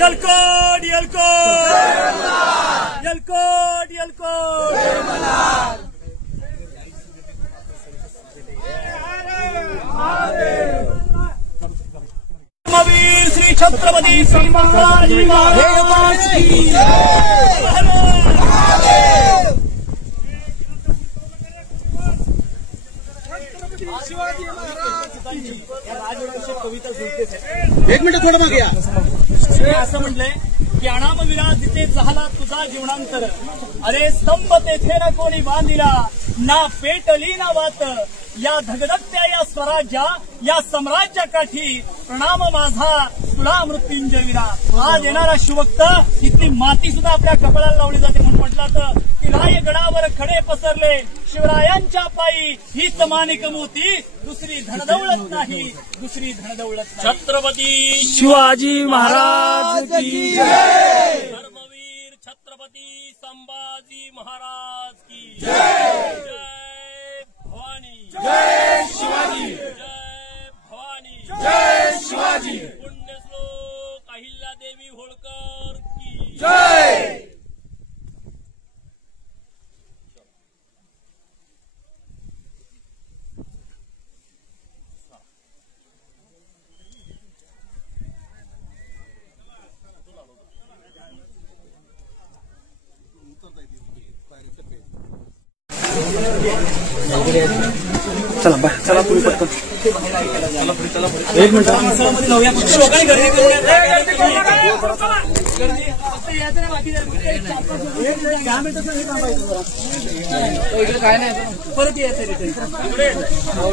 यलकोट यलकोट यलकोट यलकोट धर्मवीर श्री छत्रपती संभाजी महाराज की कविता जुळते. एक मिनिट थोडं मागे या. असं म्हटलंय की अनामविला जिथे झाला तुझा जीवनांतर, अरे स्तंभ तेथे ना कोणी बांधिला, ना पेटली ना वात, या धगधगत्या या स्वराज्या या सम्राज्याकाठी प्रणाम माझा तुला मृत्युंजयवीरा. आज येणारा शिवभक्त इथली माती सुद्धा आपल्या कपाळाला लावली जाते म्हणून म्हटलं तर की रायगडावर खडे पसरले शिवरायांच्या पायी, हीच माणिक मोती दुसरी धनदौलत नाही, दुसरी धनदौलत नाही. छत्रपती शिवाजी महाराज की जय. धर्मवीर छत्रपती संभाजी महाराज की जय. जय भवानी, जय शिवाजी, जय भवानी, जय शिवाजी. पुण्यश्लोक अहिल्यादेवी होळकर की जय. चला बाय, चला तुम्ही पटकन. एक मिनिट काय नाही परत यायचं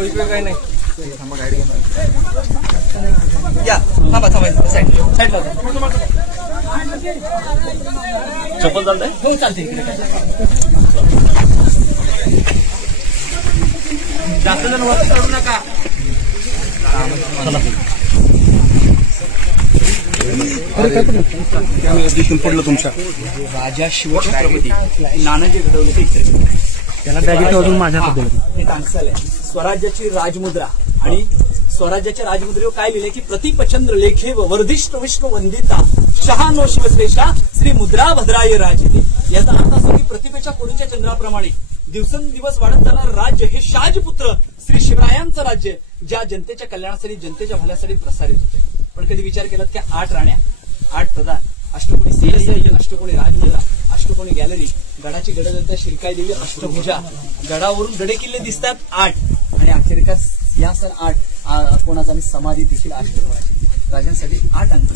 इकडे काय नाही. या थांबा थांबायचं साईडला चप्पल चालतंय. हो चालते इकडे जास्त जण वरती करू नका. पडलं तुमच्या राजा शिवछत्रपती नानाजी घडवले ते इकडे त्याला बॅगेट अजून माझ्या हे टांगसाल आहे. स्वराज्याची राजमुद्रा आणि स्वराज्याच्या राजमुद्रेवर काय लिहिले की प्रतिपचंद्र लेखे व वर्धिष्ठ विष्णू वंदिता शहानो शिवश्रेष्ठा श्री मुद्रा भद्राय राजते. याचा अर्थ असा की प्रतिभेच्या कोणीच्या चंद्राप्रमाणे दिवसेंदिवस वाढत जाणारं राज्य हे शाहजीपुत्र श्री शिवरायांचं राज्य ज्या जनतेच्या कल्याणासाठी जनतेच्या भल्यासाठी प्रसारित होते. पण कधी विचार केला की 8 राण्या 8 प्रधान, अष्टकोणी सिंह, अष्टकोणी राजमुद्रा, अष्टकोणी गॅलरी, गडाची गडदत्ता शिरकाई देवी अष्टभुजा, गडावरून गडे किल्ले दिसतात 8 आणि अखेरका सिंहासन 8 कोणाचा आणि समाधी देखील अष्टकोणाची. राजांसाठी 8 अंक.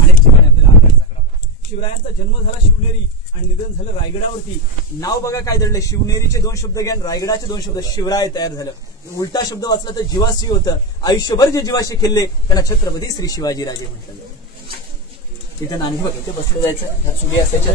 अनेक ठिकाणी आपल्याला 8 अंकाचा आकडा. शिवरायांचा जन्म झाला शिवनेरी आणि निधन झालं रायगडावरती. नाव बघा काय दडलंय. शिवनेरीचे 2 शब्द घ्या, रायगडाचे 2 शब्द, शिवराय तयार झालं. उलटा शब्द वाचला तर जीवाशी होतं. आयुष्यभर जे जीवाशी खेळले त्यांना छत्रपती श्री शिवाजी राजे म्हटलं. तिथे नाणी बघा, इथे बसलं जायचं, चुली असायच्या.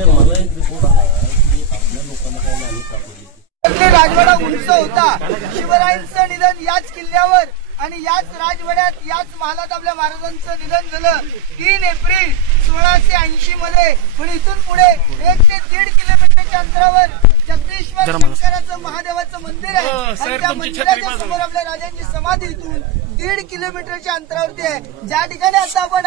राजवाडा उंच होता. शिवरायांचं निधन याच किल्ल्यावर आणि याच राजवाड्यात याच महालात आपल्या महाराजांचं निधन झालं 3 एप्रिल 1680 मध्ये. पण इथून पुढे 1 ते 1.5 किलोमीटरच्या अंतरावर जगदीश्वर शंकराचं महादेवाचं मंदिर आहे आणि त्या मंदिराच्या समोर आपल्या राजांची समाधी इथून 1.5 किलोमीटरच्या अंतरावरती आहे. ज्या ठिकाणी आता आपण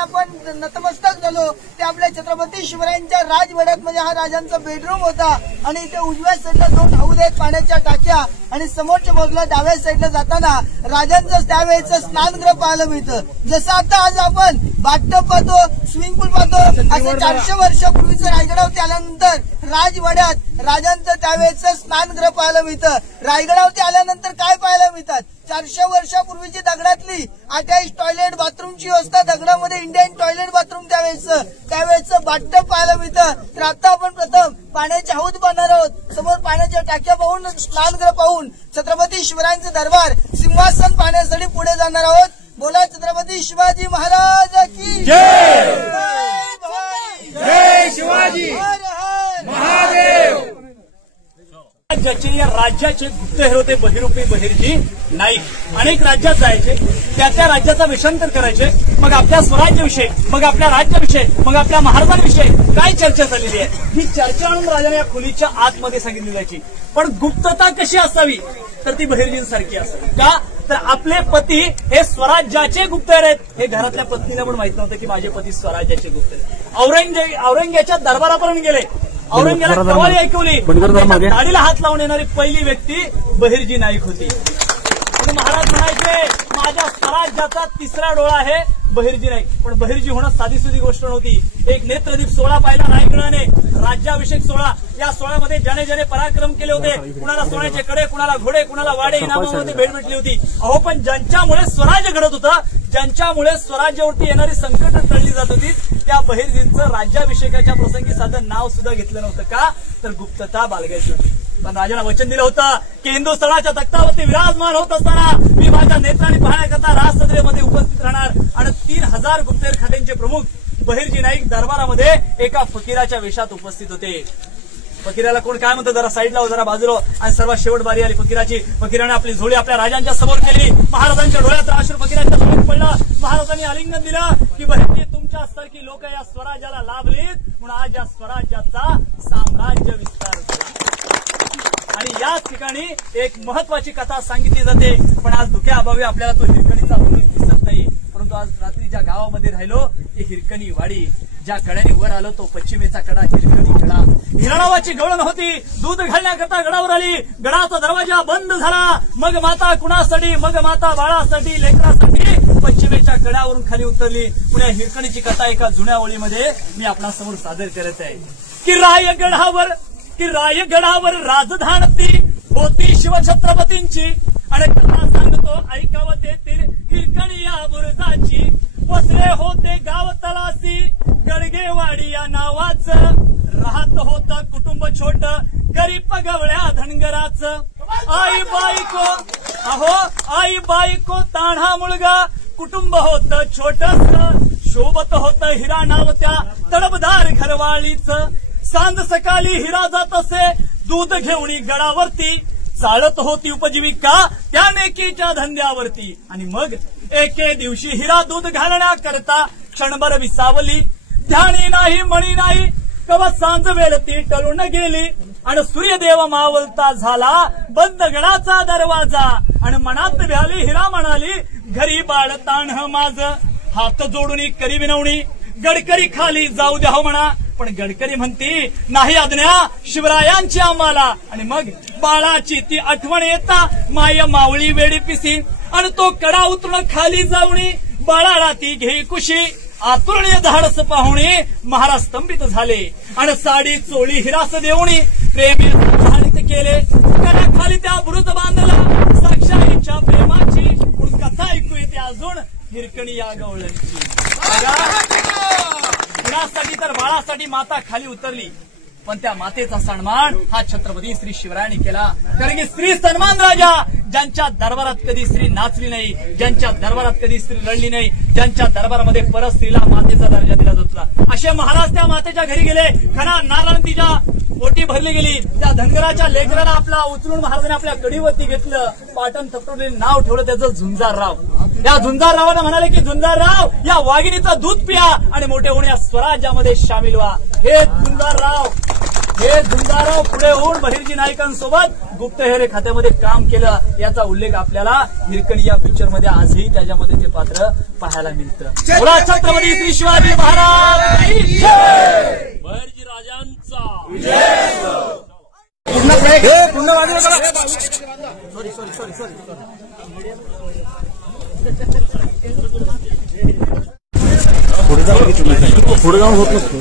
नतमस्तक झालो ते आपल्या छत्रपती शिवरायांच्या राजवाड्यात म्हणजे हा राजांचा बेडरूम होता. आणि इथे उजव्या साईडला 2 हौद आहेत पाण्याच्या टाक्या आणि समोरच्या बाजूला डाव्या साईडला जाताना राजांचं त्यावेळेचं स्नानगृह पाहायला मिळतं. जसं आता आज आपण बाथटब पाहतो, स्विमिंग पूल पाहतो, असं 400 वर्षापूर्वीचं रायगडावरती आल्यानंतर राजवाड्यात राजांचं त्यावेळेचं स्नानगृह पाहायला मिळतं. रायगडावरती आल्यानंतर काय पाहायला मिळतात? 400 वर्षापूर्वीची दगडातली अटॅच टॉयलेट बाथरूमची व्यवस्था, दगडामध्ये इंडियन टॉयलेट बाथरूम त्यावेळेचं बाथटब पाहायला मिळतं. तर आता आपण प्रथम पाण्याचे हौद पाहणार आहोत. समोर पाण्याच्या टाक्या पाहून, स्नानगृह पाहून छत्रपती शिवरायांचे दरबार सिंहासन पाहण्यासाठी पुढे जाणार आहोत. बोला छत्रपती शिवाजी महाराज की जय. जय शिवाजी, हर हर महादेव. राज्याचे या राज्याचे गुप्तहेर होते बहिरूपी बहिर्जी नाईक. अनेक राज्यात जायचे, त्या राज्याचा वेषांतर करायचे. मग आपल्या स्वराज्याविषयी, मग आपल्या राज्याविषयी, मग आपल्या महाराजांविषयी काय चर्चा झालेली आहे ही चर्चा आणून राजाने या खोलीच्या आतमध्ये सांगितली जायची. पण गुप्तता कशी असावी तर ती बहिर्जींसारखी असावी. का तर आपले पती हे स्वराज्याचे गुप्तहेर आहेत. हे घरातल्या पत्नीला पण माहित नव्हतं की माझे पती स्वराज्याचे गुप्तहेर. औरंगजेबाच्या दरबारापर्यंत गेले. औरंगजेबाला कवाली ऐकवली. दाढीला हात लावून येणारी पहिली व्यक्ती बहिर्जी नाईक होती. आणि महाराज म्हणायचे माझ्या स्वराज्याचा तिसरा डोळा आहे बहिर्जी नाईक. पण बहिर्जी होणं साधीसुधी गोष्ट नव्हती. एक नेत्रदीप सोहळा पाहिला रायगडाने, राज्याभिषेक सोहळा. या सोहळ्यामध्ये ज्याने ज्याने पराक्रम केले होते, कुणाला सोन्याचे कडे, कुणाला घोडे, कुणाला वाडे इनामामध्ये भेट भेटली होती. अहो पण ज्यांच्यामुळे स्वराज्य घडत होतं, ज्यांच्यामुळे स्वराज्यावरती येणारी संकट टळली जात होती, त्या बहिर्जींचं राज्याभिषेकाच्या प्रसंगी साधं नाव सुद्धा घेतलं नव्हतं. का तर गुप्तता बाळगायची होती. पण राजाला वचन दिलं होतं की हिंदुस्थानाच्या तख्तावरती विराजमान होत असताना मी माझ्या नेत्रांनी पाहण्याकरता राजसदरेमध्ये उपस्थित राहणार. आणि 3000 गुप्तहेर खात्यांचे प्रमुख बहिर्जी नाईक दरबारामध्ये एका फकीराच्या वेशात उपस्थित होते. फकीराला कोण काय म्हणतं जरा साईडला हो, जरा बाजूला. आणि सर्वात शेवट बारी आली फकीराची. फकीराने आपली झोळी आपल्या राजांच्या समोर केली. महाराजांच्या डोळ्यात अश्रू फकीरांच्या झोळीत पडला. महाराजांनी आलिंगन दिलं की बहिर्जी तुमच्यासारखी लोक या स्वराज्याला लाभलीत म्हणून आज या स्वराज्याचा साम्राज्य विस्तार झाला. आणि याच ठिकाणी एक महत्वाची कथा सांगितली जाते. पण आज धुक्याअभावी आपल्याला तो हिरकणीचा उल्लेख दिसत नाही. परंतु आज रात्री ज्या गावामध्ये राहिलो ती हिरकणी वाडी. ज्या कड्याने वर आलो तो पश्चिमेचा कडा हिरकणी कडा. हिरा नावाची गवळण होती. दूध घालण्याकरता गडावर आली. गडाचा दरवाजा बंद झाला. मग माता कुणासाठी, मग माता बाळासाठी, लेकरासाठी पश्चिमेच्या कड्यावरून खाली उतरली. पुण्या हिरकणीची कथा एका जुन्या ओळीमध्ये मी आपणासमोर सादर करत आहे की रायगडावर राजधानी होती शिवछत्रपतींची. आणि कथा सांगतो ऐकावं तेथील हिरकणी या बुरुजाची. वसले होते गाव तळासी गडगेवाडी या नावाचं. राहत होतं कुटुंब छोट गरीब गवळ्या धनगराचं. आई बायको तान्हा मुलगा कुटुंब होतं छोटस. शोभत होतं हिरा नाव त्या तडपदार घरवाळीचं. सांज सकाळी हिरा जात असे दूध घेऊन गडावरती. चालत होती उपजीविका त्या नेकीच्या धंद्यावरती. आणि मग एके दिवशी हिरा दूध घालण्याकरता क्षणभर विसावली. ध्यानी नाही मणी नाही कवा सांज वेलती टळून गेली. आणि सूर्यदेव मावलता झाला बंद गडाचा दरवाजा. आणि मनात भ्याली हिरा म्हणाली घरी बाळ ताण माझ. हात जोडून करी विनवणी गडकरी खाली जाऊ द्या हो म्हणा. पण गडकरी म्हणती नाही आज्ञा शिवरायांची आम्हाला. आणि मग बाळाची ती आठवण येता माय मावळी वेडी पिसी. आणि तो कडा उतरून खाली जाऊनी बाळाला ती घे कुशी. आतुरणीय धाडस पाहुणे महाराज स्तंभित झाले. आणि साडी चोळी हिरास देऊनी प्रेमी केले. कडाखाली त्या बुरुज बांधला साक्षाईच्या प्रेमाची. कथा ऐकू येते अजून हिरकणी या गवळणची. कुणासाठी तर बाळासाठी माता खाली उतरली. पण त्या मातेचा सन्मान हा छत्रपती श्री शिवरायांनी केला. कारण की स्त्री सन्मान राजा. ज्यांच्या दरबारात कधी स्त्री नाचली नाही, ज्यांच्या दरबारात कधी स्त्री लढली नाही, ज्यांच्या दरबारामध्ये परत स्त्रीला मातेचा दर्जा दिला जात होता, असे महाराज त्या मातेच्या घरी गेले. खरा नारायण तिच्या पोटी भरली गेली. त्या धनगराच्या लेकराला आपला उचलून महाराजांनी आपल्या कडीवरती घेतलं. पाटण थपटवले नाव ठेवलं त्याचं झुंजारराव. या झुंजाररावांना म्हणाले की झुंजारराव या वाघिणीचं दूध पिया आणि मोठे होऊन या स्वराज्यामध्ये सामील व्हा. हे झुंजारराव पुढे होऊन बहिर्जी नाईकांसोबत गुप्तहेर खात्यामध्ये काम केलं. याचा उल्लेख आपल्याला हिरकणी या पिक्चरमध्ये आजही त्याच्यामध्ये ते पात्र पाहायला मिळतं. बोला छत्रपती श्री शिवाजी महाराज बहिर्जी राजांचा पुढे जाऊन होत नसतो.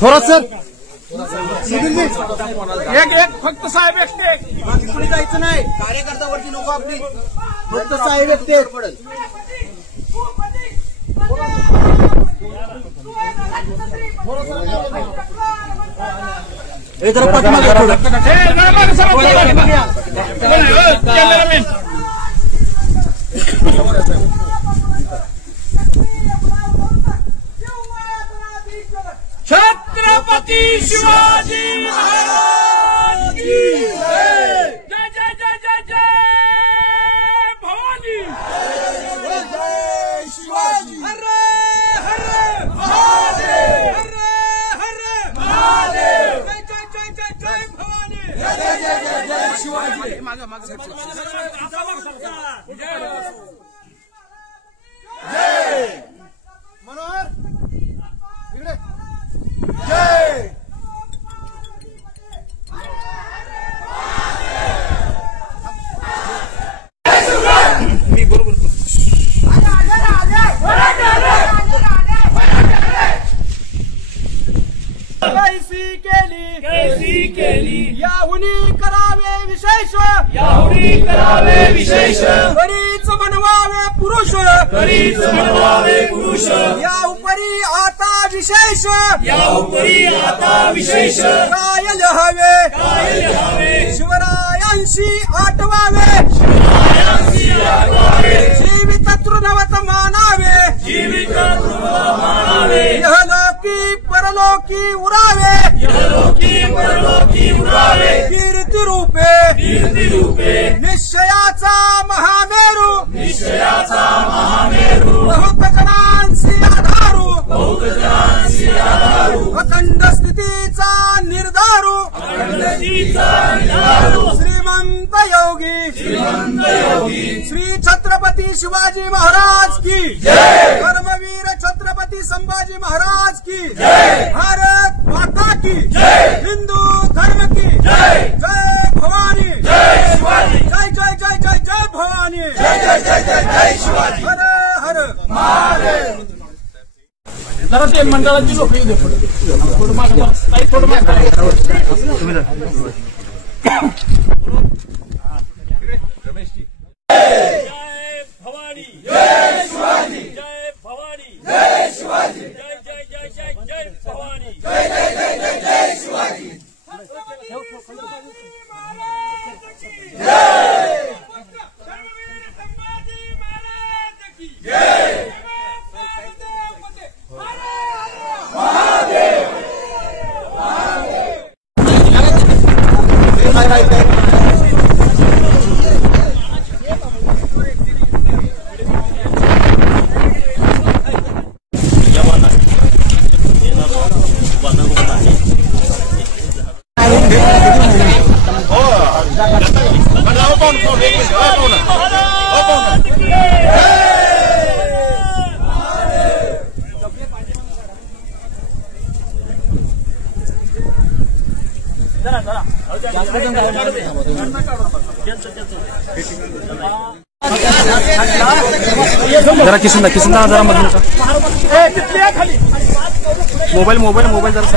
थोरात सर एक फक्त साहेब एकटे कुणी जायचं नाही. कार्यकर्ता वरती नको आपली फक्त साहेब एकटे पडेल. छत्रपती शिवाजी महाराज की जय जय जय जय जय भवानी जय शिवाजी हर हर महादेव हर हर महादेव जय जय जय जय जय भवानी जय जय जय जय शिवाजी मागे मागे जय मनोहर इकडे जय मी बरोबर कैसी केली याहुनी करावे विशेष बरीच बनवावे पुरुष या उपरी आता विशेष कायल हवे शिवरायांशी आठवावे जीवित तृणवत मानावे यहलोकी परलोकी उरावे कीर्ती रूपे निश्चयाचा महामेरू बहुत जणांशी आधारू अखंड स्थितीचा निर्धारू श्रीमंत योगी श्री छत्रपती शिवाजी महाराज की धर्मवीर छत्रपती संभाजी महाराज की भारत माता की हिंदू धर्म की जय भवानी जय शिवाजी जय जय जय जय जय भवानी जय जय जय जय जय शिवाजी हर हर महादेव जरा ते मंडळाची लोक येऊ दे थोडं मागे थोडं मागे रमेशजी जय भवानी जय शिवाजी जय भवानी जय शिवाजी जय जय जय जय जय भवानी जय जय जय जय जय शिवाजी जरा किसन जरा मधून मोबाईल जरा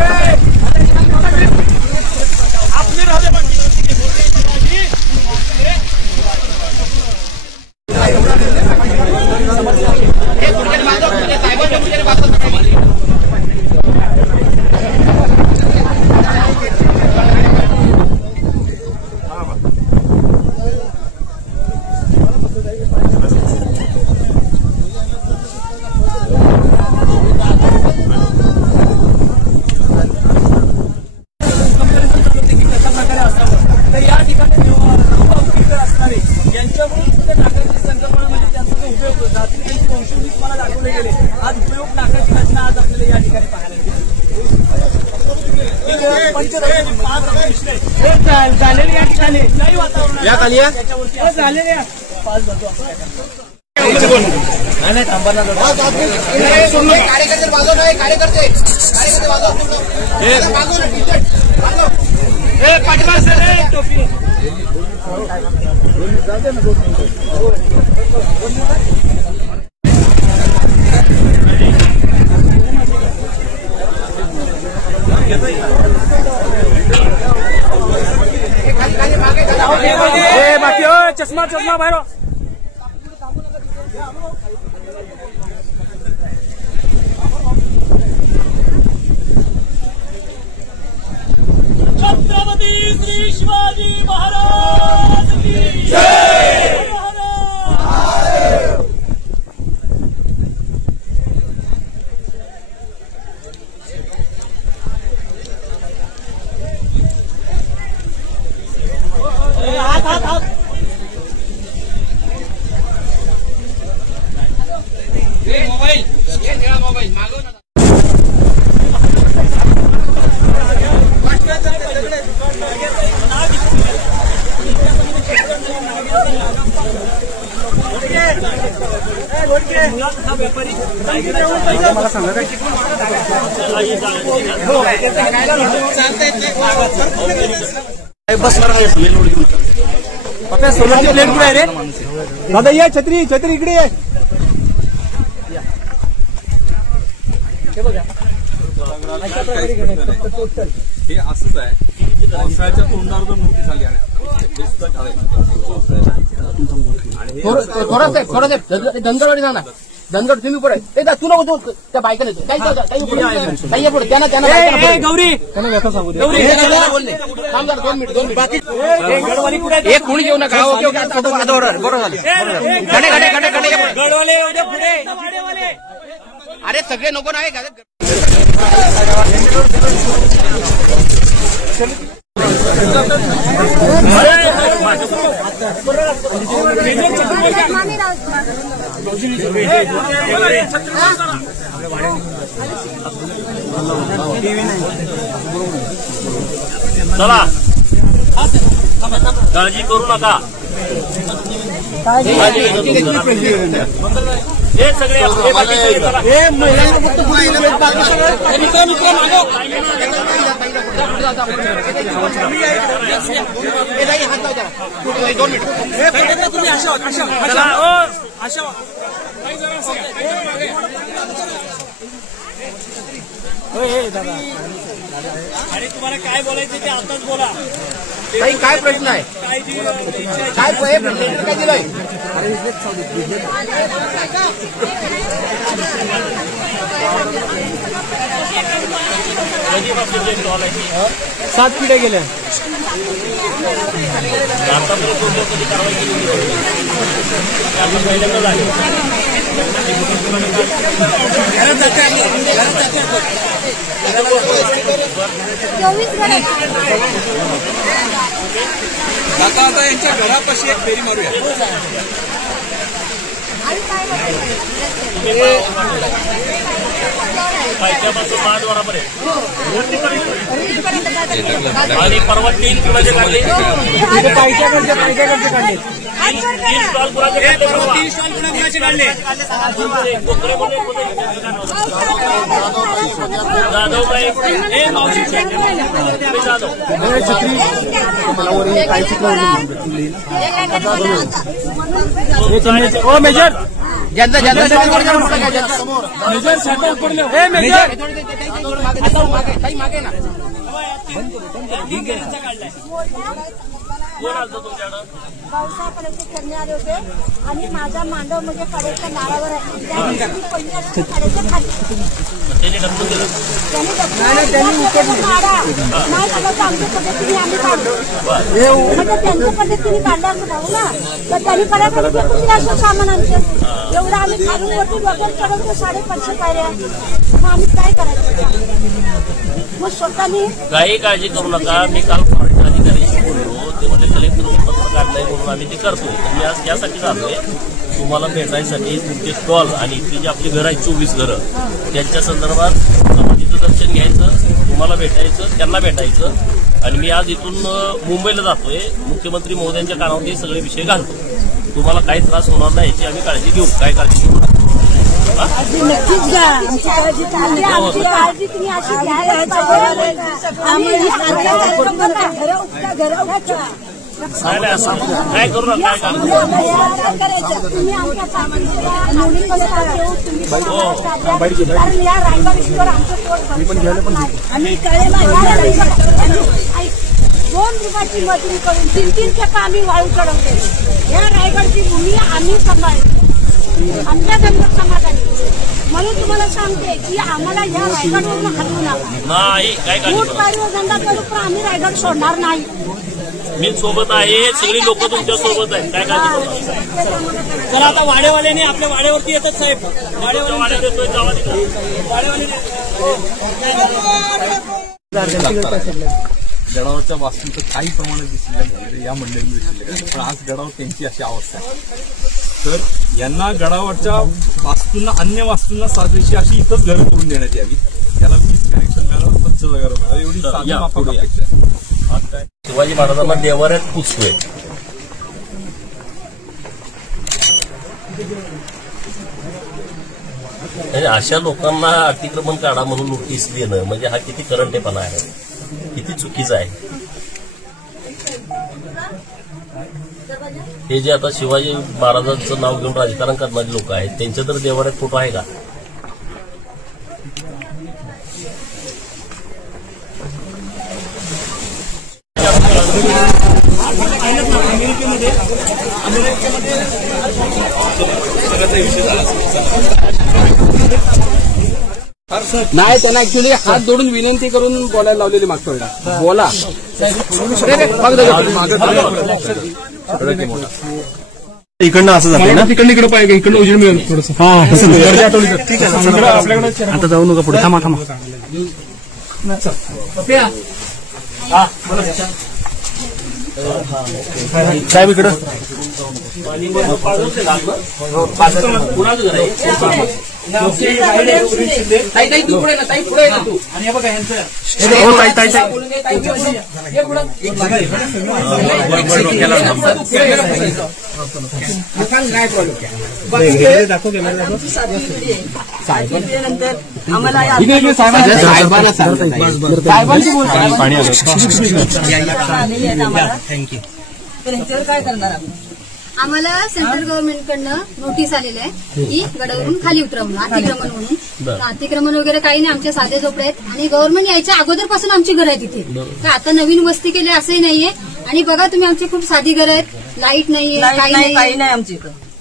चष्मा बाहेर छत्रपती श्री शिवाजी महाराज की जय मला सांगा काय बसणार आहे पप्या सोलरची प्लेट कुठे आहे रे दादा या छत्री छत्री इकडे आहे हे असंच आहे पावसाळ्याच्या तोंडावर जर मोठी झाली आणि धनगडवाडी जाणार धनगड तुम्ही पुढे तू नको त्या बायकाने काही पुढे त्यांना गौरी त्यांना व्यथा सांगू दे दोन मिनिट एक कोणी घेऊ नका बरोबर झाले अरे सगळे नको नाही चला काळजी करू नका हे सगळे आणि तुम्हाला काय बोलायचं ते आताच बोला काय प्रश्न आहे काय काय दिलंय सात पिढ्या गेल्या कधी कारवाई केली पहिल्यांदा झाली आता यांच्या घरापाशी एक फेरी मारूया पायथ्यापासून 5 बरोबर आहे आणि परवा 3 कुणाचे काढले 3 स्टॉल कुणाचे काढले जाधवबाई जाधव ओ मेजर जनता मेजर साठा पडले हे मेजर मागे ना कोण आलं तुमच्याकडं पावसापर्यंत करणे आले होते आणि माझा मांडव म्हणजे कडेच्या नाळावर आहे कडेच्या खाली नाही सगळं आमच्या पद्धतीने आम्ही काढलो म्हणजे त्यांच्या पद्धतीने काढलं असं भाऊ ना तर त्यांनी कडाकडे कुठे असं सामान आमचं एवढं आम्ही खालून वरती वगैरे चढवतो 550 पायऱ्या मग आम्ही काय करायचं मग स्वतःनी काही काळजी करू नका मी काल अधिकाऱ्यांशी बोललो ते म्हणजे कलेक्टर पत्र काढलंय म्हणून आम्ही ते करतो मी आज यासाठी जातोय तुम्हाला भेटायसाठी तुमचे स्टॉल आणि इथली जी आपली घरं आहेत 24 घरं त्यांच्या संदर्भात समाधीचं दर्शन घ्यायचं तुम्हाला भेटायचं त्यांना भेटायचं आणि मी आज इथून मुंबईला जातोय मुख्यमंत्री महोदयांच्या कानावर हे सगळे विषय घालतो तुम्हाला काही त्रास होणार नाही याची आम्ही काळजी घेऊ काय काळजी घेऊ नक्कीच घ्या आमची काळजी तुम्ही अशी नाही असं काय करू नका काय तुम्ही आमच्या कारण या रायगड आमचं आम्ही 2 रुपयाची मजुरी करून 3 खेपा आम्ही वाळू चढवते या रायगडची भूमी आम्ही सांभाळतो आमच्या धनगर समाजाने म्हणून तुम्हाला सांगते की आम्हाला या रायगडवरून हलवू नका नाही काय मूठ पायरीवर धंदा करू पण आम्ही रायगड सोडणार नाही मी सोबत आहे सगळी लोक तुमच्या सोबत आहेत काय काळजी करू चला आता वाडेवाल्याने आपल्या वाड्यावरती येतात साहेब वाड्यावर येतोय जावा तिथं. गडावरच्या वास्तूंचं काही प्रमाणात शिल्लक झालेलं या मंडळींमध्ये शिल्लक आहे, पण आज गडावर त्यांची अशी अवस्था आहे. तर यांना गडावरच्या वास्तूंना, अन्य वास्तूंना साजेशी अशी इथंच घरं करून देण्यात यावी. त्याला वीज कनेक्शन मिळालं, स्वच्छ घर मिळालं, एवढी साधी माफक अपेक्षा आहे. आज काय शिवाजी महाराजांना देवाऱ्यात पुजतोय. म्हणजे अशा लोकांना अतिक्रमण काढा म्हणून नोटीस देणं म्हणजे हा किती करंटेपणा आहे, किती चुकीचं आहे. हे जे आता शिवाजी महाराजांचं नाव घेऊन राजकारण करणारे लोक आहेत त्यांच्या तर देवाऱ्यात फोटो आहे का? नाही, त्यांना ऍक्च्युली हात जोडून विनंती करून बोलायला लावलेली मागतोय. बोला इकडनं असं जाते ना, तिकडे पाहिजे, इकडनं उजेड मिळेल थोडंसं. ठीक आहे, आपल्याकडे आता जाऊ नका पुढे. थांबा साहेब इकडं ताई तू पुढे ना, ताई पुढे ना तू. आणि हे बघा ह्यांचं तर ह्याच्यावर काय करणार आपण? आम्हाला सेंट्रल गव्हर्नमेंटकडनं नोटीस आलेलं आहे की गडावरून खाली उतरा म्हणून, अतिक्रमण म्हणून. अतिक्रमण वगैरे काही नाही, आमच्या साधे झोपडे आहेत आणि गव्हर्नमेंट यायच्या अगोदरपासून आमची घरं आहेत इथे. तर आता नवीन वस्ती केली असंही नाहीये. आणि बघा तुम्ही, आमची खूप साधी घरं आहेत, लाईट नाहीये, काही नाही आमची.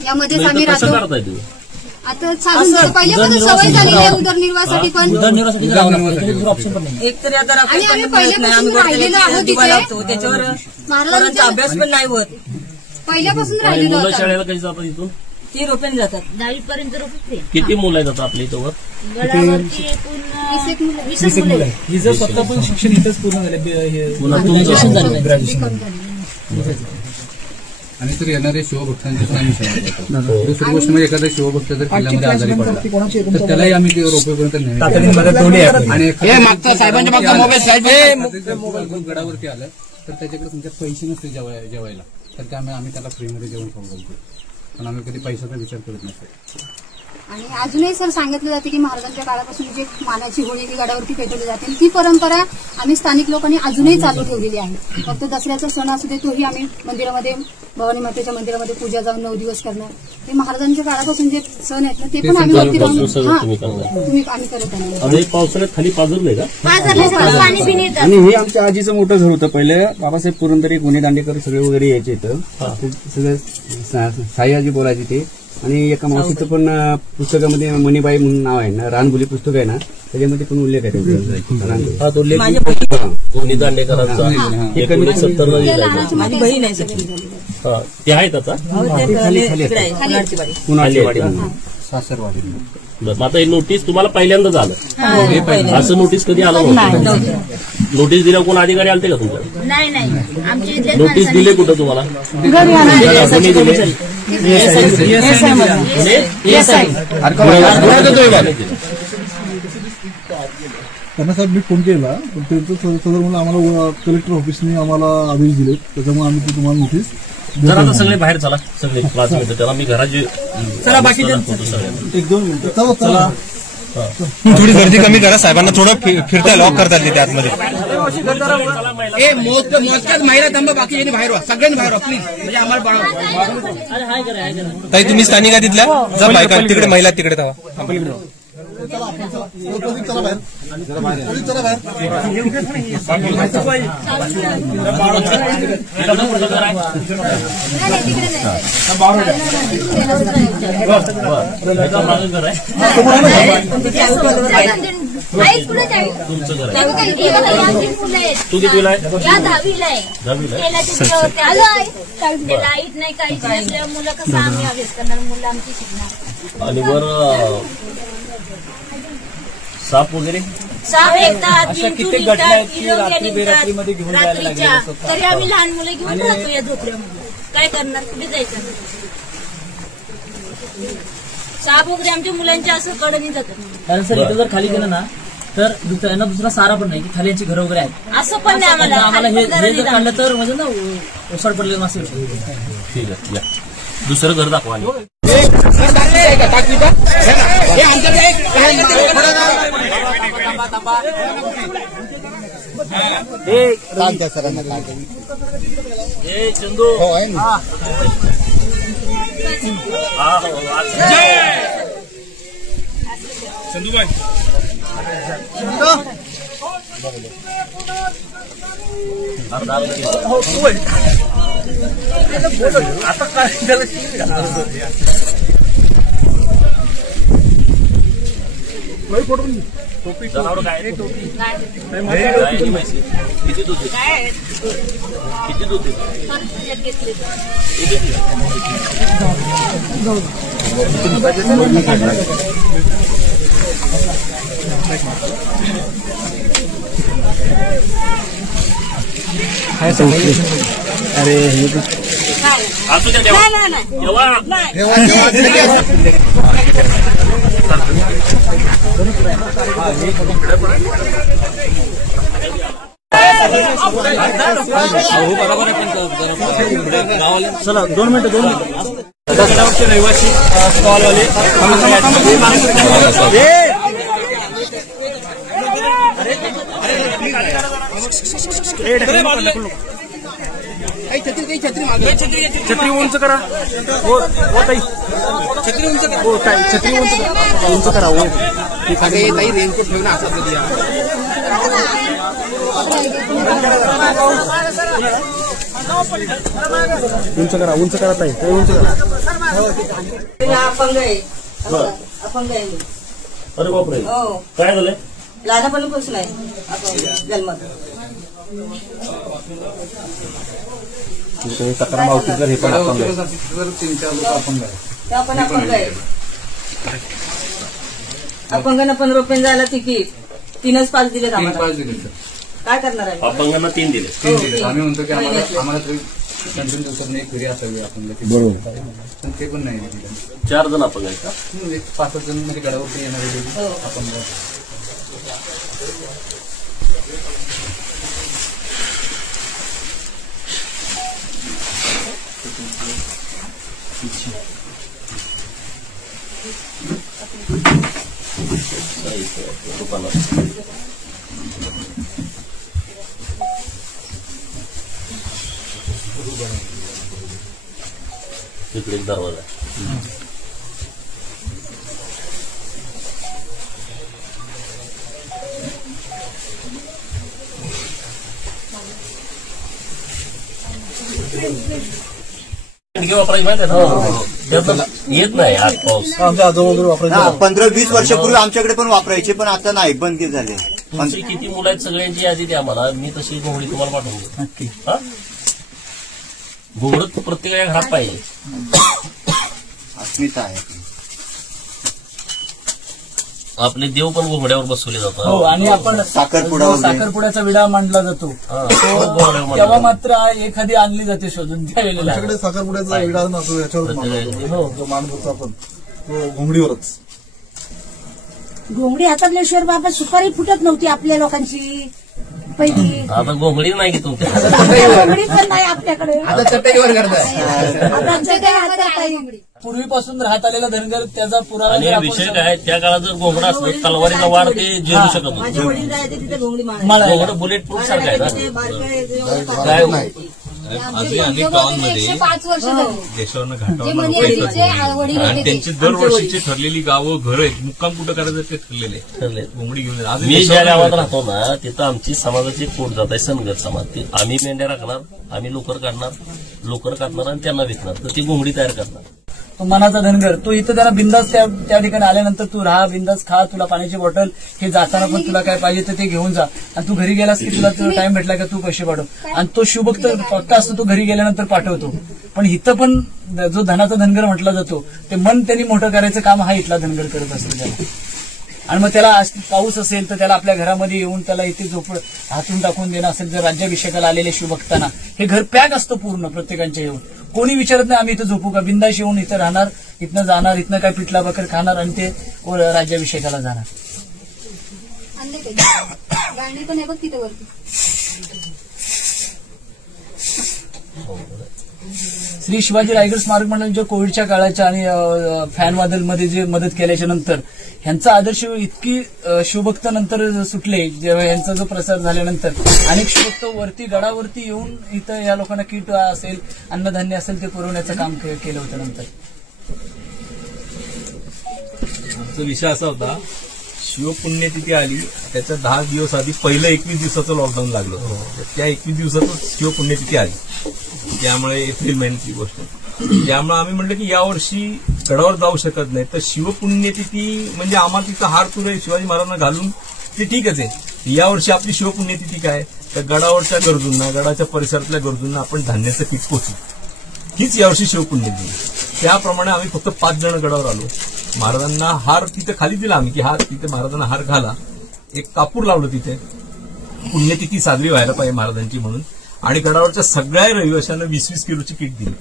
यामध्येच आम्ही राहतो. आता साधून पहिल्यापासून सवय झालेली आहे उदरनिर्वाहासाठी पण. एक तरी आता आणि आम्ही पहिल्यापासून राहिलेलो आहोत तिथे. त्याच्यावर महाराजांचा अभ्यास पण नाही होत. पहिल्यापासून राहिलेलो मुलं आहोत. शाळेला कशी जातात इथून? ती रोपेन जातात. 10वी पर्यंत रोपे. किती मुलं आहेत आता आपल्या इथं? गडावरती एकूण 20 मुलं. हिचं स्वतः पण शिक्षण इथंच पूर्ण झालं. आणि तर येणारे शिवभक्तांचे आम्ही सेवा करतो. दुसरी गोष्ट म्हणजे एखादा शिवभक्त जर किल्ल्यामध्ये आजारी पडला तर त्यालाही आम्ही ते रोपेपर्यंत मोबाईल गडावरती आलं तर त्याच्याकडे तुमच्या पैसे नसते जेवायला, तर त्यामुळे आम्ही त्याला फ्रीमध्ये जेवण खाऊ घालतो. पण आम्ही कधी पैशाचा विचार करत नसतो. आणि अजूनही सर सांगितलं जाते की महाराजांच्या काळापासून जी मानाची होळी ती गडावरती पेटवली जाते, ती परंपरा आम्ही स्थानिक लोकांनी अजूनही चालू ठेवलेली आहे. फक्त दसऱ्याचा सण असू दे तोही आम्ही मंदिरामध्ये, भवानी मातेच्या मंदिरामध्ये पूजा जाऊन 9 दिवस करणं, ते महाराजांच्या काळापासून जे सण आहेत ना ते पण आम्ही वरती आम्ही करत आहे. पावसाळ्यात खाली पाजरलंय का? पाणी पिणे येतं. आणि हे आमच्या आजीचं मोठं घर होतं. पहिले बाबासाहेब पुरंदरे, गुन्हे दांडेकर सगळे वगैरे यायचे इथं. सगळे साई आजी बोलायचे ते. आणि एका मावशीचं पण पुस्तकामध्ये मणीबाई म्हणून नाव आहे ना, रानगुली पुस्तक आहे ना, त्याच्यामध्ये पण उल्लेख आहे त्यांचा. गुन्हे दांडेकरांचा 1970 लिहिला. माझी बहीण आहे सगळी. ते आहेत आता कुणाची सासरवाडी. बरं, आता हे नोटीस तुम्हाला पहिल्यांदाच आलं? असं नोटीस कधी आलं नव्हतं? नोटीस दिल्या कोण अधिकारी आलते का तुमच्या? नाही. नोटीस दिले कुठं तुम्हाला? कोणी दिले? त्यांना साहेब मी फोन केला, पण त्यांचं सदर म्हणून आम्हाला कलेक्टर ऑफिसने आम्हाला आदेश दिले, त्याच्यामुळे आम्ही ती तुम्हाला नोटीस. जर आता सगळे बाहेर चला, सगळे 5 मिनिटं. त्याला मी घराची चला बाकी 1-2 मिनिटं चला. थोडी गर्दी कमी करा. साहेबांना थोडं फिरता लॉक करतात तिथे आतमध्ये. मोजक्याच महिला थांबा, बाकी बाहेर व्हा, सगळ्यांनी बाहेर व्हा प्लीज. म्हणजे आम्हाला ताई तुम्ही स्थानिक आहे तिथल्या, जा बायका तिकडे, महिला तिकडे धावा. आपण इकडे चला तू कितीला आहे? 10वीला आहे. लाईट नाही, काहीच नसल्या मुलं कसं आम्ही अभ्यास करणार, मुलं आमची शिकणार. आणि वर साप वगैरे साप येतात, अशा विंचू कित्येक घटना आहेत निघतात, की किरवत्या रात्री बेरात्रीमध्ये घेऊन निघतात जायला लागलेले रात्रीच्या. असतात. तरी आम्ही लहान मुलं घेऊन राहतो या झोपड्यामध्ये. काय करणार, कुठे जायचं? साप वगैरे आमच्या मुलांच्या असं कडणी जातात. कारण सर इथं जर खाली गेलं ना तर यांना दुसरा सारा पण नाही की खाली यांची घरं वगैरे आहेत. असं पण नाही आम्हाला. आम्हाला हे खाली पण जर जरा काढलं तर म्हणजे ना ओसाड पडले मासे. ठीक आहे या दुसरं घर दाखवा आणि. चंदू संधूबाई आता काय जनावर काय किती दूध देते? किती दूध देते? घेतले. अरे हे असू द्या तेव्हा चला 2 मिनिटं गडावरचे रहिवासी स्टॉलवाले छत्री उंच करा. हो ताई छत्री उंच करा. हो ताई छत्री उंच करा. हो ताई रेनकोट ठेवणं असा उंच करा ताई उंच करा. अपंग आहे. अपंग आहे. अरे बापरे हो काय झालंय? लहानपणापासून आहे जन्मात. तक्रार मावशी जर हे पण आपण तेव्हा पण अपंग आहे. अपंगांना 15 रुपये जायला तिकीट 3च पास दिले आम्हाला. काय करणार आहे? अपंगांना 3 दिले. आम्ही म्हणतो की आम्हाला तरी 2 दिवसात एक फेरी असावी आपण बरोबर, पण ते पण नाही. 4 जण अपंग आहेत का? 5 जण म्हणजे गडावरती येणारे आपण तिकडे एक दरवाजा आहे. वापरायची माहिती आहे ना? येत नाही आज पाऊस. आमच्या आजोबा वगैरे वापरायचे. 15-20 वर्षापूर्वी आमच्याकडे पण वापरायचे, पण आता नाही, बंद झाले. तुमची किती मुलं आहेत सगळ्यांची यादी द्या मला. मी तशी घोंगडी तुम्हाला पाठवून देतो. घोंगडत प्रत्येका घरात पाहिजे. अस्मिता आहे. आपले देव पण घोंगड्यावर बसवले जातात. हो आणि आपण साखरपुड्याचा विडा मांडला जातो तेव्हा मात्र एखादी आणली जाते शोधून त्यावेळेला. आमच्याकडे साखरपुड्याचा विडा नसतो, याच्यावर मांडत होतो आपण तो घोंगडीवरच. घोंगडी हातातल्याशिवाय बाबा सुपारी फुटत नव्हती आपल्या लोकांची पहिली. आता घोंगडी नाही की तुमच्या घोंगडी पण नाही आपल्याकडे. आता चटईवर करताय. आता चटई हातात आहे. पूर्वीपासून राहत आलेला धनगर त्याचा पुरावा आणि जर आपण विषय काय, त्या काळात जर घोंगडा असलं तलवारीचा वार ते झेलू शकत होते. माझे वडील जायचे तिथे घोंगडी मारायला. घोंगडं बुलेट प्रूफ सारखं आहे ना. काय आजही अनेक गावांमध्ये 5 वर्ष झाली. देशावरनं घाटावर आणि त्यांची दरवर्षीची ठरलेली गावं घरं आहेत, मुक्काम कुठं करायचं ते ठरलेले. घोंगडी घेऊन आज मी ज्या गावात राहतो ना तिथं आमची समाजाची पोट जात आहे सनगर समाज. ती आम्ही मेंढ्या राखणार, आम्ही लोकर काढणार, लोकर काढणार आणि त्यांना विकणार. तर ती घोंगडी तयार करणार. तो मनाचा धनगर तो इथं त्याला बिंदास त्या ठिकाणी आल्यानंतर तू राहा, बिंदास खा, तुला पाण्याची बॉटल हे जाताना पण तुला काय पाहिजे तर ते घेऊन जा. आणि तू घरी गेलास की तुला टाइम भेटला का तू पैसे पाठव. आणि तो शुभक्त पक्का असतो, तो घरी गेल्यानंतर पाठवतो. पण इथं पण जो धनाचा धनगर म्हटला जातो ते मन त्यांनी मोठं करायचं काम हा इथला धनगर करत असतो त्याला. आणि मग त्याला पाऊस असेल तर त्याला आपल्या घरामध्ये येऊन त्याला इथे हातून टाकून देणं असेल, जर राज्याभिषेकाला आलेले शिवभक्तांना हे घर पॅक असतं पूर्ण प्रत्येकांच्या येऊन. कोणी विचारत नाही आम्ही इथं झोपू का, बिंदास येऊन इथं राहणार, इथनं जाणार, इथनं काय पिठला भाकर खाणार आणि ते राज्याभिषेकाला जाणार. गाणी पण आहे बघ तिथे वरती. श्री शिवाजी रायगड स्मारक मंडळाच्या कोविडच्या काळाच्या आणि फॅन वादलमध्ये जे मदत केल्याच्या नंतर ह्यांचा आदर्श इतकी शिवभक्त नंतर सुटले, जेव्हा यांचा जो प्रसार झाल्यानंतर अनेक शिवभक्त वरती गडावरती येऊन इथं या लोकांना किट असेल, अन्नधान्य असेल ते पुरवण्याचं काम केलं होतं. नंतर आमचा विषय असा होता, शिवपुण्यतिथी आली त्याच्या 10 दिवस आधी पहिलं 21 दिवसाचं लॉकडाऊन लागलं होतं. त्या 21 दिवसातच शिवपुण्यतिथी आली, त्यामुळे एप्रिल महिन्याची गोष्ट. त्यामुळे आम्ही म्हटलं की यावर्षी गडावर जाऊ शकत नाही, तर शिवपुण्यतिथी म्हणजे आम्हाला तिथं हार तुरे शिवाजी महाराजांना घालून ते ठीकच आहे. यावर्षी आपली शिवपुण्यतिथी काय, तर गडावरच्या गरजूंना, गडाच्या परिसरातल्या गरजूंना आपण धान्याचं किट पोचू, हीच यावर्षी शिवपुण्यतिथी. त्याप्रमाणे आम्ही फक्त 5 जण गडावर आलो. महाराजांना हार तिथे खाली दिला आम्ही की हार तिथे महाराजांना हार घाला, एक कापूर लावलं तिथे, पुण्यतिथी साजरी व्हायला पाहिजे महाराजांची म्हणून. आणि गडावरच्या सगळ्या रहिवाशांना 20-20 किलोची किट दिली.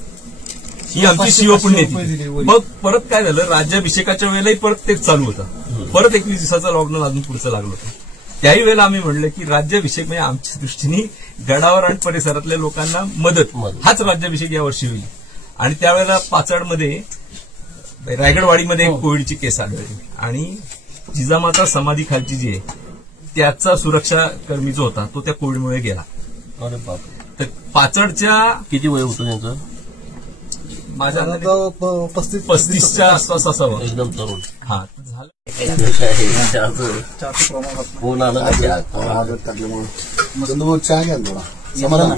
ही आमची शिवपुण्यतिथी. मग परत काय झालं, राज्याभिषेकाच्या वेळेलाही परत तेच चालू होतं. परत 21 दिवसाचं लॉकडाऊन अजून पुढचं लागलं होतं. त्याही वेळेला आम्ही म्हणलं की राज्याभिषेक म्हणजे आमच्या दृष्टीने गडावर आणि परिसरातल्या लोकांना मदत, हाच राज्याभिषेक यावर्षी होईल. आणि त्यावेळेला पाचाडमध्ये रायगडवाडीमध्ये एक कोविडची केस आढळली आणि जिजामाता समाधी खालची जी आहे त्याचा सुरक्षा कर्मी जो होता तो त्या कोविडमुळे गेला. तर पाचडच्या किती वय होतं त्यांचं? माझ्या 35च्या आसपास असावं, एकदम तरुण. हा झालं. फोन आला चहा घ्या थोडा समाधान.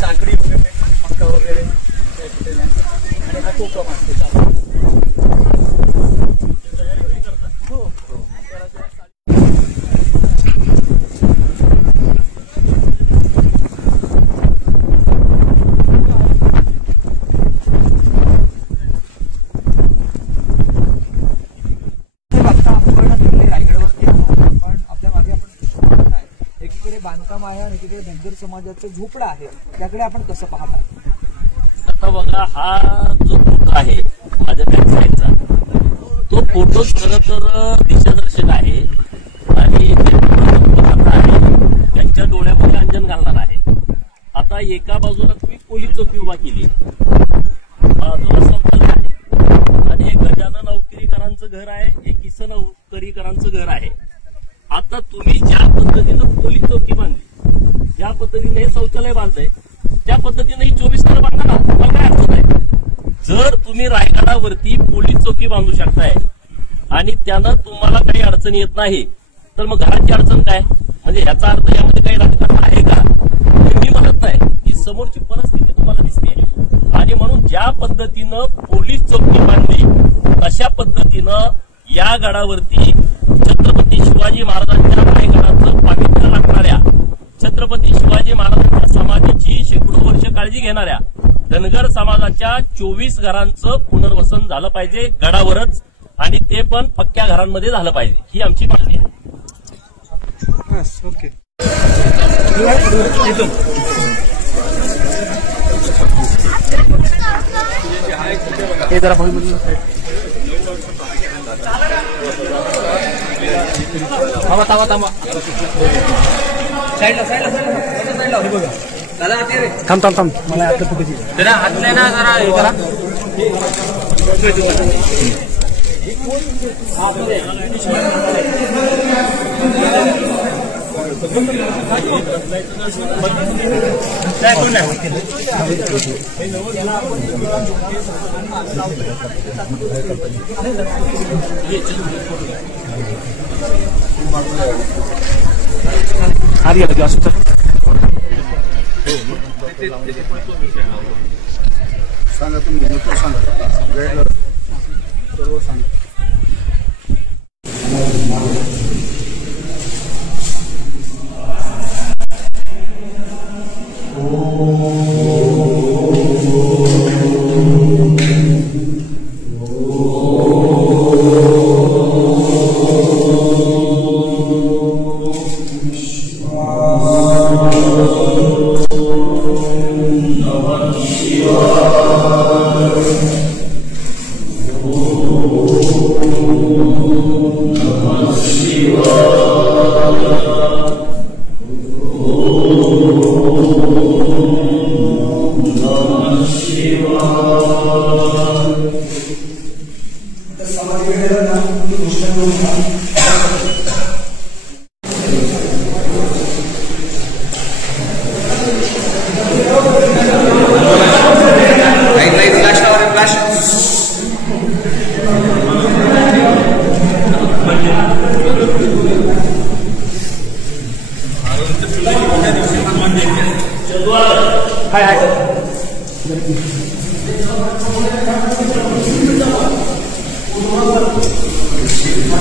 टाकडी वगैरे मक्का वगैरे आणि हा कोकम असतो. बांधकाम आहे आणि तिकडे धनगर समाजाचं झोपडं आहे, त्याकडे आपण कसं पाहता? आता बघा, हा जो फोटो आहे माझ्या बॅक साईडचा, तो फोटो खरं तर दिशादर्शक आहे आणि त्यांच्या डोळ्यामध्ये अंजन घालणार आहे. आता एका बाजूला तुम्ही पोलीस चौकी उभा केली, बाजूला शौचालय आहे आणि एक गजानन नौकरीकरांचं घर आहे, एक किसन नौकरीकरांचं घर आहे. आता तुम्ही ज्या पद्धतीनं पोलीस चौकी बांधली, ज्या पद्धतीने हे शौचालय बांधलंय, त्या पद्धतीने ही 24 घर बांधा ना, तुम्हाला काय अडचण आहे? जर तुम्ही रायगडावरती पोलीस चौकी बांधू शकताय आणि त्यानं तुम्हाला काही अडचण येत नाही, तर मग घराची अडचण काय? म्हणजे ह्याचा अर्थ यामध्ये काही राजकारण आहे का? मी म्हणत नाही, ही समोरची परिस्थिती तुम्हाला दिसते. आणि म्हणून ज्या पद्धतीनं पोलीस चौकी बांधली तशा पद्धतीनं या गडावरती छत्रपती शिवाजी महाराजांच्या रायगडाचं पावित्र्य लागणाऱ्या, छत्रपती शिवाजी महाराजांच्या समाधीची शेकडो वर्ष काळजी घेणाऱ्या धनगर समाजाच्या 24 घरांचं पुनर्वसन झालं पाहिजे गडावरच, आणि ते पण पक्क्या घरांमध्ये झालं पाहिजे, ही आमची मागणी आहे. ओके. हे जरा थांबा थांबा थांबा, साईडला साईडला साईडला साईडला बघा. थांब थांब थांब मला आता कुठे जरा हातले ना जरा हे करा हारी गेला असं सांगा तुम्ही सांगा गाईड सर्व सांगा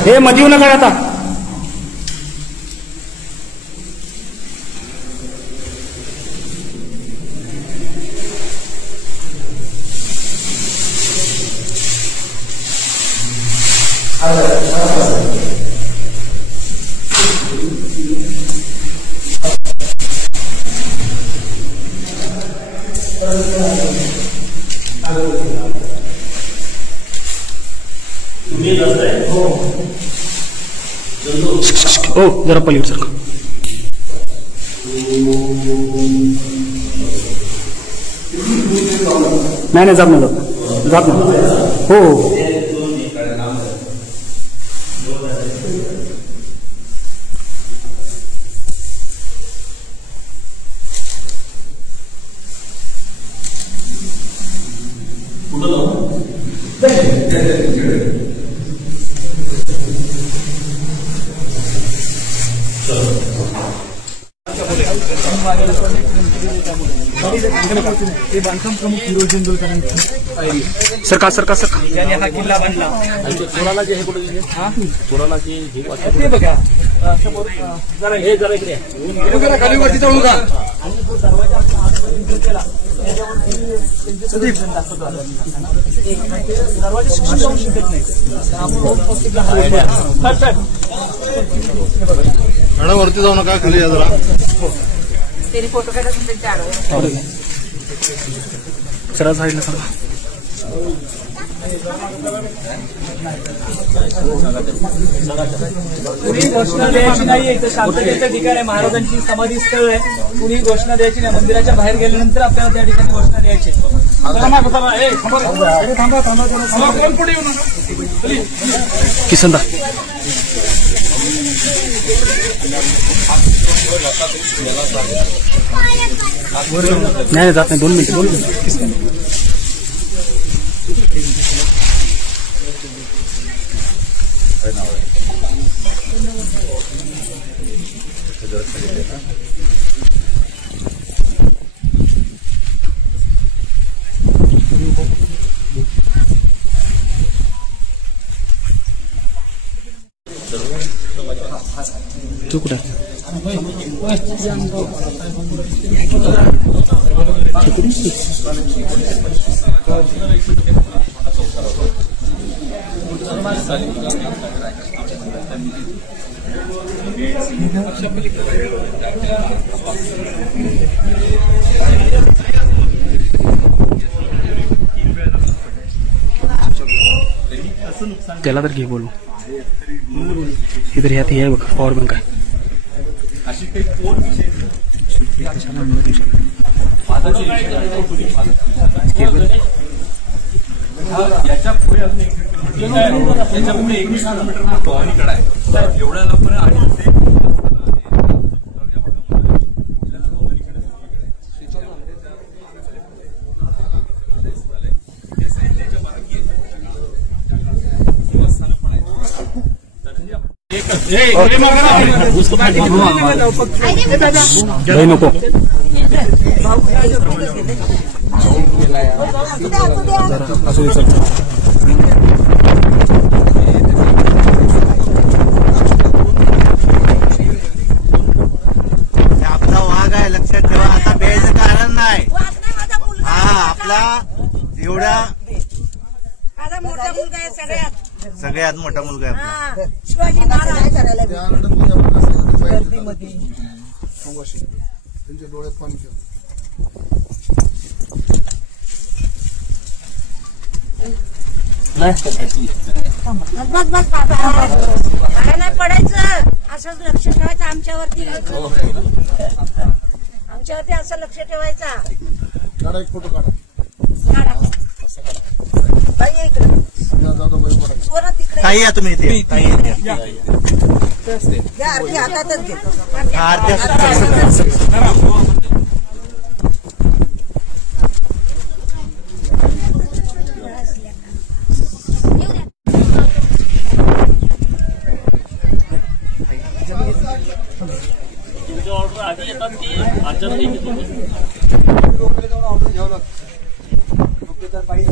हे मध्ये येऊ नका आता हो जरा पलीकडे सर नाही जात नाही जात नाही हो ते बांधकाम प्रमुख फिरोज इंदुलकरांची सरकार सरकार सरकार ज्याने हा किल्ला बांधला चोराला जे हे कुठे चोराला की ते बघा जरा हे जरा इकडे खाली वरती जाऊ नका आणि जो दरवाजा आतमध्ये केला त्याच्यावरती दरवाजा शिक्षण जाऊ शकत नाही मॅडम वरती जाऊ नका खाली या जरा त्यांनी फोटो काढत त्यांच्या आडवं सरळ साईडला सरळ कुणी घोषणा द्यायची नाही इथं शांततेचं ठिकाण आहे महाराजांची समाधी स्थळ आहे कुणी घोषणा द्यायची नाही मंदिराच्या बाहेर गेल्यानंतर आपल्याला त्या ठिकाणी घोषणा द्यायची किसनदा नाही जात नाही 2 मिनिटं तू कुठं त्याला तर घे बोलू इधर यात हे बघ पॉवर बँक आहे अशी काही 4 विषय याच्या पुढे अजून याच्या पुढे 21 किलोमीटर भवानीकडे आहे. एवढ्या लवकर आणि ते नको आपला वाघ आहे, लक्षात ठेवा. आता बेचं कारण नाही. हा आपला एवढा माझा मोठा मुलगा आहे सगळ्यात मोठा मुलगा आहे आपला. शिवाजी महाराज करायला गर्दीमध्ये त्यांच्या डोळ्यात पाणी ठेव. बस काय नाही पडायचं, असंच लक्ष ठेवायचं आमच्यावरती. आमच्यावरती असं लक्ष ठेवायचा. काढा एक फोटो काढा. बाई इकडे स्वरा तिकडे काही या तुम्ही इथे काही घ्या, अर्धी हातातच घेतो. ऑर्डर आधी येतात की अचानक येते. ऑर्डर घ्यावं लागतं. पाहिजे